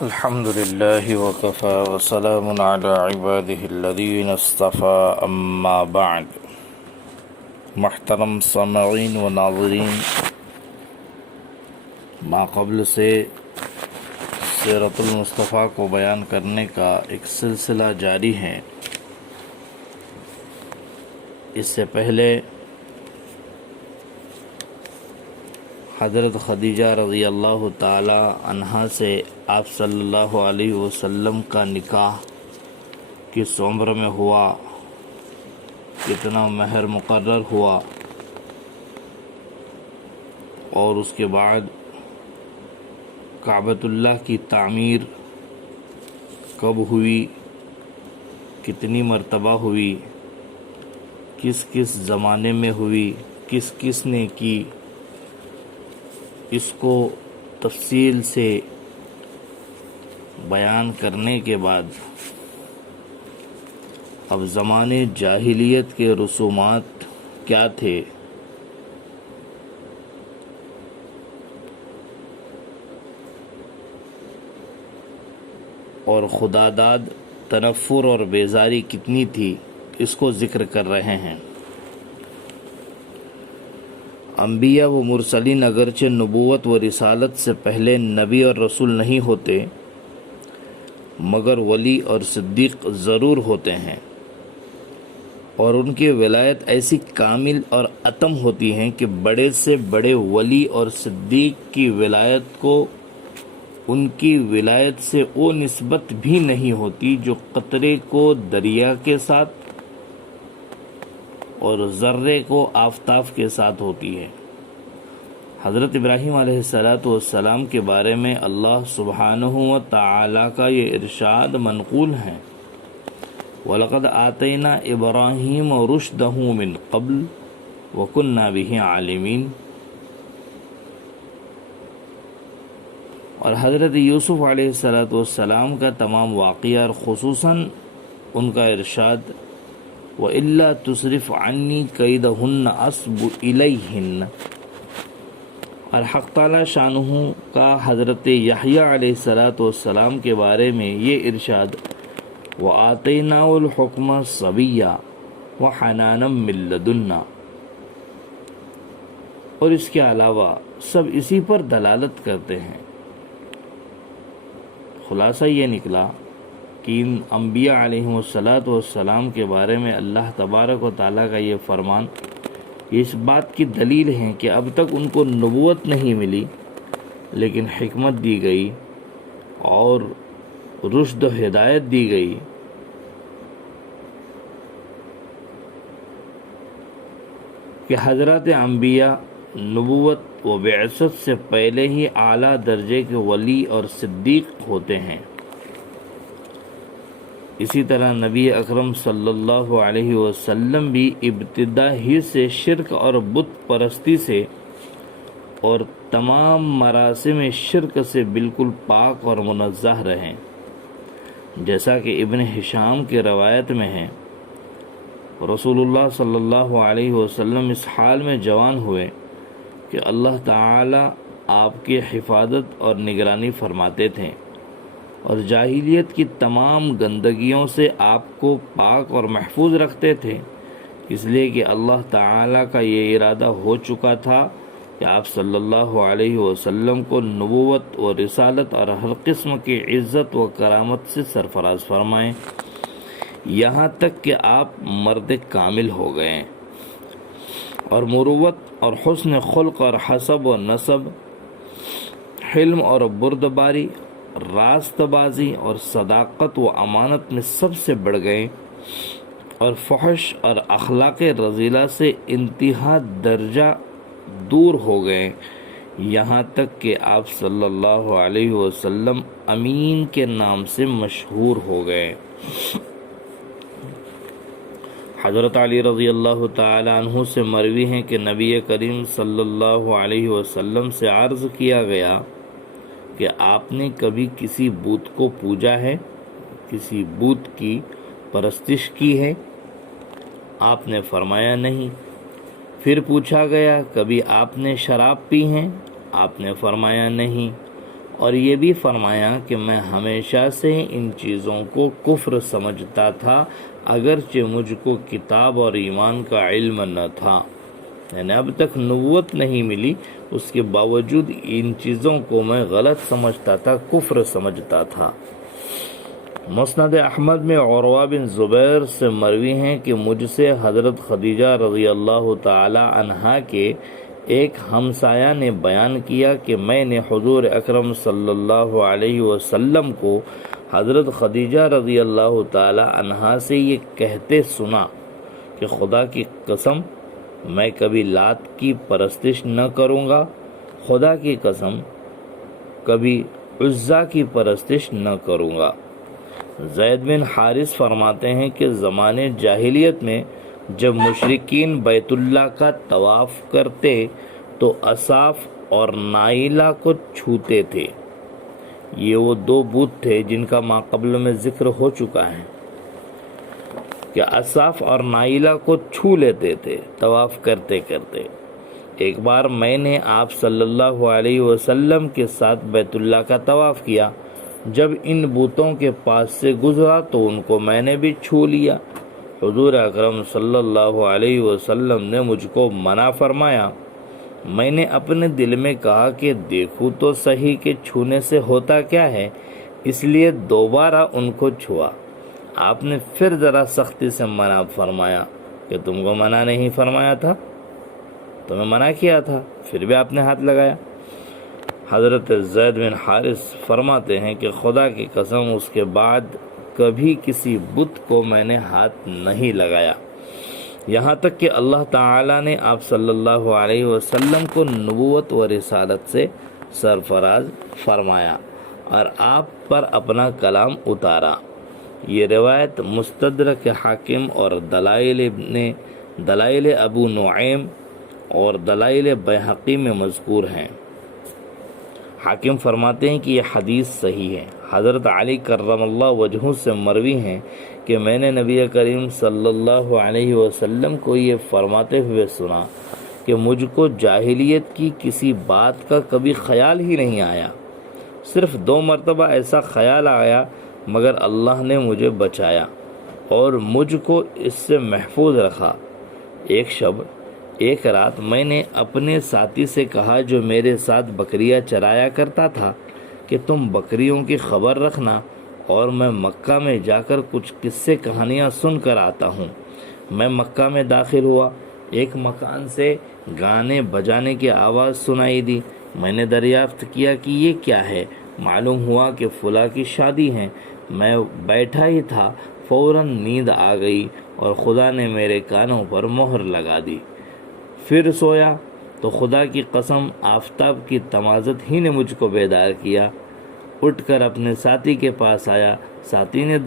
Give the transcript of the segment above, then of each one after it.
الحمد لله وكفى وسلام على عباده الذين اصطفى اما بعد. محترم سامعین و ناظرین، ما قبل سے سیرت المصطفیٰ کو بیان کرنے کا ایک سلسلہ جاری ہے. اس سے پہلے حضرت خدیجہ رضی اللہ تعالی عنہا سے آپ صلی اللہ علیہ وسلم کا نکاح کس عمر میں ہوا، کتنا مہر مقرر ہوا، اور اس کے بعد کعبۃ اللہ کی تعمیر کب ہوئی، کتنی مرتبہ ہوئی، کس کس زمانے میں ہوئی، کس کس نے کی، اس کو تفصیل سے بیان کرنے کے بعد اب زمانے جاہلیت کے رسومات کیا تھے، اور خداداد، تنفر اور بیزاری کتنی تھی، اس کو ذکر کر رہے ہیں. انبیاء و مرسلین اگرچہ نبوت و رسالت سے پہلے نبی اور رسول نہیں ہوتے، مگر ولی اور صدیق ضرور ہوتے ہیں، اور ان کی ولایت ایسی کامل اور اتم ہوتی ہیں کہ بڑے سے بڑے ولی اور صدیق کی ولایت کو ان کی ولایت سے وہ نسبت بھی نہیں ہوتی جو قطرے کو دریا کے ساتھ اور ذرے کو آفتاب کے ساتھ ہوتی ہے. حضرت ابراہیم علیہ السلام کے بارے میں اللہ سبحانہ و تعالی کا یہ ارشاد منقول ہے: وَلَقَدْ آتَيْنَا إِبْرَاهِيمَ رُشْدَهُ مِنْ قَبْلُ وَكُنَّا بِهِ عَالِمِينَ. اور حضرت یوسف علیہ السلام کا تمام واقعہ اور خصوصاً ان کا ارشاد: وَإِلَّا تُصْرِفْ عَنِّي كَيْدَهُنَّ أَصْبُ إِلَيْهِنَّ. اور حق تعالی شانہ کا حضرت یحییٰ علیہ السلام کے بارے میں یہ ارشاد: وَآتَيْنَاهُ الْحُكْمَ صَبِيًّا وَحَنَانًا مِن لَّدُنَّا. اور اس کے علاوہ سب اسی پر دلالت کرتے ہیں. خلاصہ یہ نکلا کہ ان انبیاء علیہم السلام کے بارے میں اللہ تبارک و تعالیٰ کا یہ فرمان اس بات کی دلیل ہے کہ اب تک ان کو نبوت نہیں ملی، لیکن حکمت دی گئی اور رشد و ہدایت دی گئی. کہ حضرات انبیاء نبوت و بعثت سے پہلے ہی اعلیٰ درجے کے ولی اور صدیق ہوتے ہیں. اسی طرح نبی اکرم صلی اللہ علیہ وسلم بھی ابتدا ہی سے شرک اور بت پرستی سے اور تمام مراسم شرک سے بالکل پاک اور منزہ رہیں. جیسا کہ ابن ہشام کی روایت میں ہے، رسول اللہ صلی اللہ علیہ وسلم اس حال میں جوان ہوئے کہ اللہ تعالی آپ کی حفاظت اور نگرانی فرماتے تھے، اور جاہلیت کی تمام گندگیوں سے آپ کو پاک اور محفوظ رکھتے تھے، اس لیے کہ اللہ تعالی کا یہ ارادہ ہو چکا تھا کہ آپ صلی اللہ علیہ وسلم کو نبوت و رسالت اور ہر قسم کی عزت و کرامت سے سرفراز فرمائیں، یہاں تک کہ آپ مرد کامل ہو گئے، اور مروت اور حسن خلق اور حسب و نسب، حلم اور بردباری، راست بازی اور صداقت و امانت میں سب سے بڑھ گئے، اور فحش اور اخلاق رذیلہ سے انتہا درجہ دور ہو گئے، یہاں تک کہ آپ صلی اللہ علیہ وسلم امین کے نام سے مشہور ہو گئے. حضرت علی رضی اللہ تعالی عنہ سے مروی ہے کہ نبی کریم صلی اللہ علیہ وسلم سے عرض کیا گیا کہ آپ نے کبھی کسی بت کو پوجا ہے، کسی بت کی پرستش کی ہے؟ آپ نے فرمایا نہیں. پھر پوچھا گیا کبھی آپ نے شراب پی ہیں؟ آپ نے فرمایا نہیں. اور یہ بھی فرمایا کہ میں ہمیشہ سے ان چیزوں کو کفر سمجھتا تھا اگرچہ مجھ کو کتاب اور ایمان کا علم نہ تھا، یعنی اب تک نبوت نہیں ملی، اس کے باوجود ان چیزوں کو میں غلط سمجھتا تھا، کفر سمجھتا تھا۔ مسند احمد میں عروہ بن زبیر سے مروی ہیں کہ مجھ سے حضرت خدیجہ رضی اللہ تعالی عنہا کے ایک ہمسایہ نے بیان کیا کہ میں نے حضور اکرم صلی اللہ علیہ وسلم کو حضرت خدیجہ رضی اللہ تعالی عنہا سے یہ کہتے سنا کہ خدا کی قسم میں کبھی لات کی پرستش نہ کروں گا، خدا کی قسم کبھی عزا کی پرستش نہ کروں گا۔ زید بن حارث فرماتے ہیں کہ زمانے جاہلیت میں جب مشرکین بیت اللہ کا طواف کرتے تو اصاف اور نائلہ کو چھوتے تھے۔ یہ وہ دو بت تھے جن کا ماقبل میں ذکر ہو چکا ہے کہ اصاف اور نائلہ کو چھو لیتے تھے طواف کرتے کرتے۔ ایک بار میں نے آپ صلی اللہ علیہ وسلم کے ساتھ بیت اللہ کا طواف کیا، جب ان بتوں کے پاس سے گزرا تو ان کو میں نے بھی چھو لیا۔ حضور اکرم صلی اللہ علیہ وسلم نے مجھ کو منع فرمایا۔ میں نے اپنے دل میں کہا کہ دیکھوں تو صحیح کہ چھونے سے ہوتا کیا ہے، اس لیے دوبارہ ان کو چھوا۔ آپ نے پھر ذرا سختی سے منع فرمایا کہ تم کو منع نہیں فرمایا تھا، تمہیں منع کیا تھا، پھر بھی آپ نے ہاتھ لگایا۔ حضرت زید بن حارث فرماتے ہیں کہ خدا کی قسم اس کے بعد کبھی کسی بت کو میں نے ہاتھ نہیں لگایا، یہاں تک کہ اللہ تعالی نے آپ صلی اللہ علیہ وسلم کو نبوت و رسالت سے سرفراز فرمایا اور آپ پر اپنا کلام اتارا۔ یہ روایت مستدرک حاکم اور دلائل ابو نعیم اور دلائل بیہقی میں مذکور ہیں۔ حاکم فرماتے ہیں کہ یہ حدیث صحیح ہے۔ حضرت علی کرم اللہ وجہہ سے مروی ہیں کہ میں نے نبی کریم صلی اللہ علیہ وسلم کو یہ فرماتے ہوئے سنا کہ مجھ کو جاہلیت کی کسی بات کا کبھی خیال ہی نہیں آیا، صرف 2 مرتبہ ایسا خیال آیا مگر اللہ نے مجھے بچایا اور مجھ کو اس سے محفوظ رکھا۔ ایک شب ایک رات میں نے اپنے ساتھی سے کہا جو میرے ساتھ بکریاں چرایا کرتا تھا کہ تم بکریوں کی خبر رکھنا اور میں مکہ میں جا کر کچھ قصے کہانیاں سن کر آتا ہوں۔ میں مکہ میں داخل ہوا، ایک مکان سے گانے بجانے کی آواز سنائی دی۔ میں نے دریافت کیا کہ یہ کیا ہے، معلوم ہوا کہ فلاں کی شادی ہے۔ میں بیٹھا ہی تھا، فوراً نیند آ گئی اور خدا نے میرے کانوں پر مہر لگا دی۔ پھر سویا تو خدا کی قسم آفتاب کی تمازت ہی نے مجھ کو بیدار کیا۔ اٹھ کر اپنے ساتھی کے پاس آیا، ساتھی نے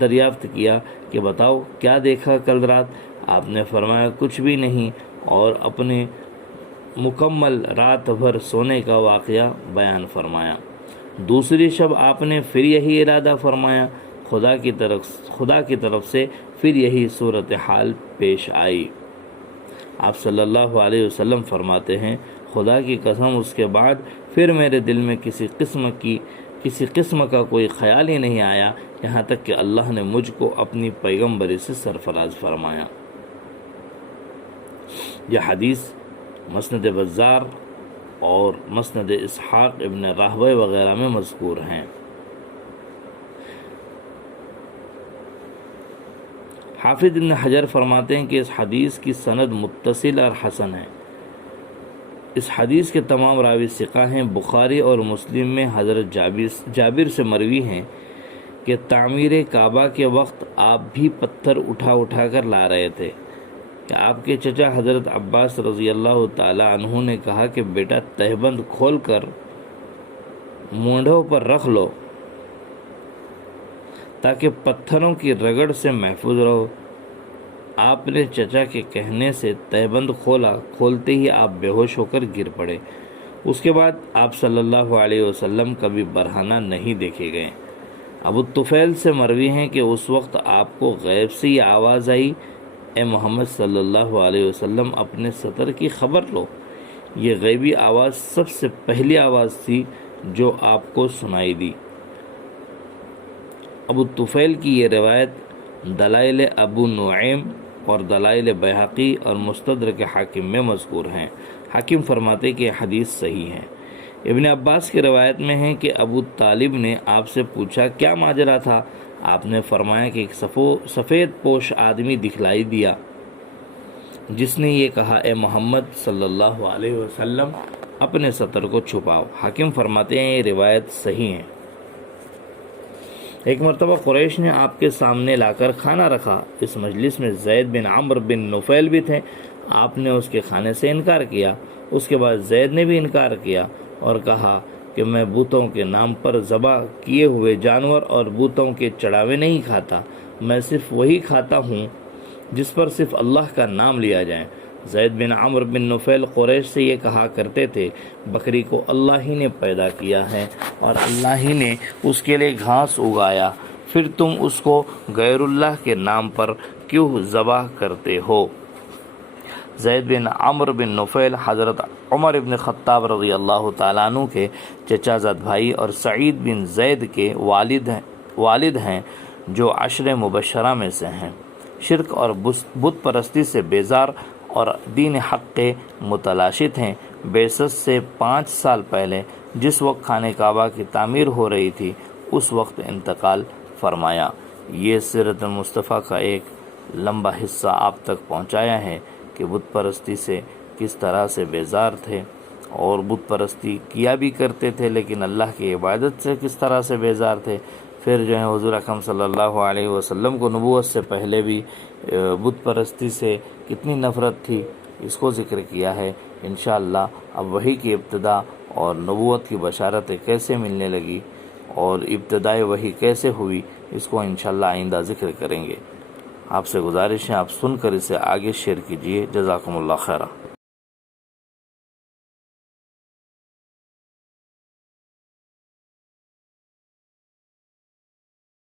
دریافت کیا کہ بتاؤ کیا دیکھا کل رات؟ آپ نے فرمایا کچھ بھی نہیں، اور اپنے مکمل رات بھر سونے کا واقعہ بیان فرمایا۔ دوسری شب آپ نے پھر یہی ارادہ فرمایا، خدا کی طرف سے پھر یہی صورتحال پیش آئی۔ آپ صلی اللہ علیہ وسلم فرماتے ہیں خدا کی قسم اس کے بعد پھر میرے دل میں کسی قسم کا کوئی خیال ہی نہیں آیا، یہاں تک کہ اللہ نے مجھ کو اپنی پیغمبری سے سرفراز فرمایا۔ یہ حدیث مسند بزار اور مسند اسحاق ابن راہویہ وغیرہ میں مذکور ہیں۔ حافظ ابن حجر فرماتے ہیں کہ اس حدیث کی سند متصل اور حسن ہے۔ اس حدیث کے تمام راوی ثقہ ہیں۔ بخاری اور مسلم میں حضرت جابر سے مروی ہیں کہ تعمیر کعبہ کے وقت آپ بھی پتھر اٹھا کر لا رہے تھے کہ آپ کے چچا حضرت عباس رضی اللہ تعالی عنہ نے کہا کہ بیٹا تہبند کھول کر مونڈھوں پر رکھ لو تاکہ پتھروں کی رگڑ سے محفوظ رہو۔ آپ نے چچا کے کہنے سے تہبند کھولا، کھولتے ہی آپ بے ہوش ہو کر گر پڑے۔ اس کے بعد آپ صلی اللہ علیہ وسلم کبھی برہنہ نہیں دیکھے گئے۔ ابو طفیل سے مروی ہیں کہ اس وقت آپ کو غیب سے یہ آواز آئی، اے محمد صلی اللہ علیہ وسلم اپنے سطر کی خبر لو۔ یہ غیبی آواز سب سے پہلی آواز تھی جو آپ کو سنائی دی۔ ابو طفیل کی یہ روایت دلائل ابو نعیم اور دلائل بیہقی اور مستدرک حاکم میں مذکور ہیں۔ حاکم فرماتے کہ حدیث صحیح ہے۔ ابن عباس کی روایت میں ہے کہ ابو طالب نے آپ سے پوچھا کیا ماجرا تھا؟ آپ نے فرمایا کہ ایک سفید پوش آدمی دکھلائی دیا جس نے یہ کہا اے محمد صلی اللہ علیہ وسلم اپنے سطر کو چھپاؤ۔ حاکم فرماتے ہیں یہ روایت صحیح ہے۔ ایک مرتبہ قریش نے آپ کے سامنے لا کر کھانا رکھا۔ اس مجلس میں زید بن عمرو بن نفیل بھی تھے۔ آپ نے اس کے کھانے سے انکار کیا۔ اس کے بعد زید نے بھی انکار کیا اور کہا کہ میں بتوں کے نام پر ذبح کیے ہوئے جانور اور بتوں کے چڑھاوے نہیں کھاتا، میں صرف وہی کھاتا ہوں جس پر صرف اللہ کا نام لیا جائے۔ زید بن عمرو بن نفیل قریش سے یہ کہا کرتے تھے بکری کو اللہ ہی نے پیدا کیا ہے اور اللہ ہی نے اس کے لیے گھاس اگایا، پھر تم اس کو غیر اللہ کے نام پر کیوں ذبح کرتے ہو؟ زید بن عمرو بن نفیل حضرت عمر بن خطاب رضی اللہ تعالیٰ عنہ کے چچا زاد بھائی اور سعید بن زید کے والد ہیں جو عشر مبشرہ میں سے ہیں۔ شرک اور بت پرستی سے بیزار اور دین حق کے متلاشی تھے۔ بعثت سے 5 سال پہلے جس وقت خانہ کعبہ کی تعمیر ہو رہی تھی اس وقت انتقال فرمایا۔ یہ سیرت المصطفیٰ کا ایک لمبا حصہ آپ تک پہنچایا ہے کہ بت پرستی سے کس طرح سے بیزار تھے اور بت پرستی کیا بھی کرتے تھے لیکن اللہ کی عبادت سے کس طرح سے بیزار تھے۔ پھر جو ہے حضور اکرم صلی اللہ علیہ وسلم کو نبوت سے پہلے بھی بت پرستی سے کتنی نفرت تھی اس کو ذکر کیا ہے۔ انشاءاللہ اب وحی کی ابتدا اور نبوت کی بشارتیں کیسے ملنے لگی اور ابتدائی وحی کیسے ہوئی اس کو انشاءاللہ آئندہ ذکر کریں گے۔ آپ سے گزارش ہے آپ سن کر اسے آگے شیئر کیجیے۔ جزاکم اللہ خیرہ۔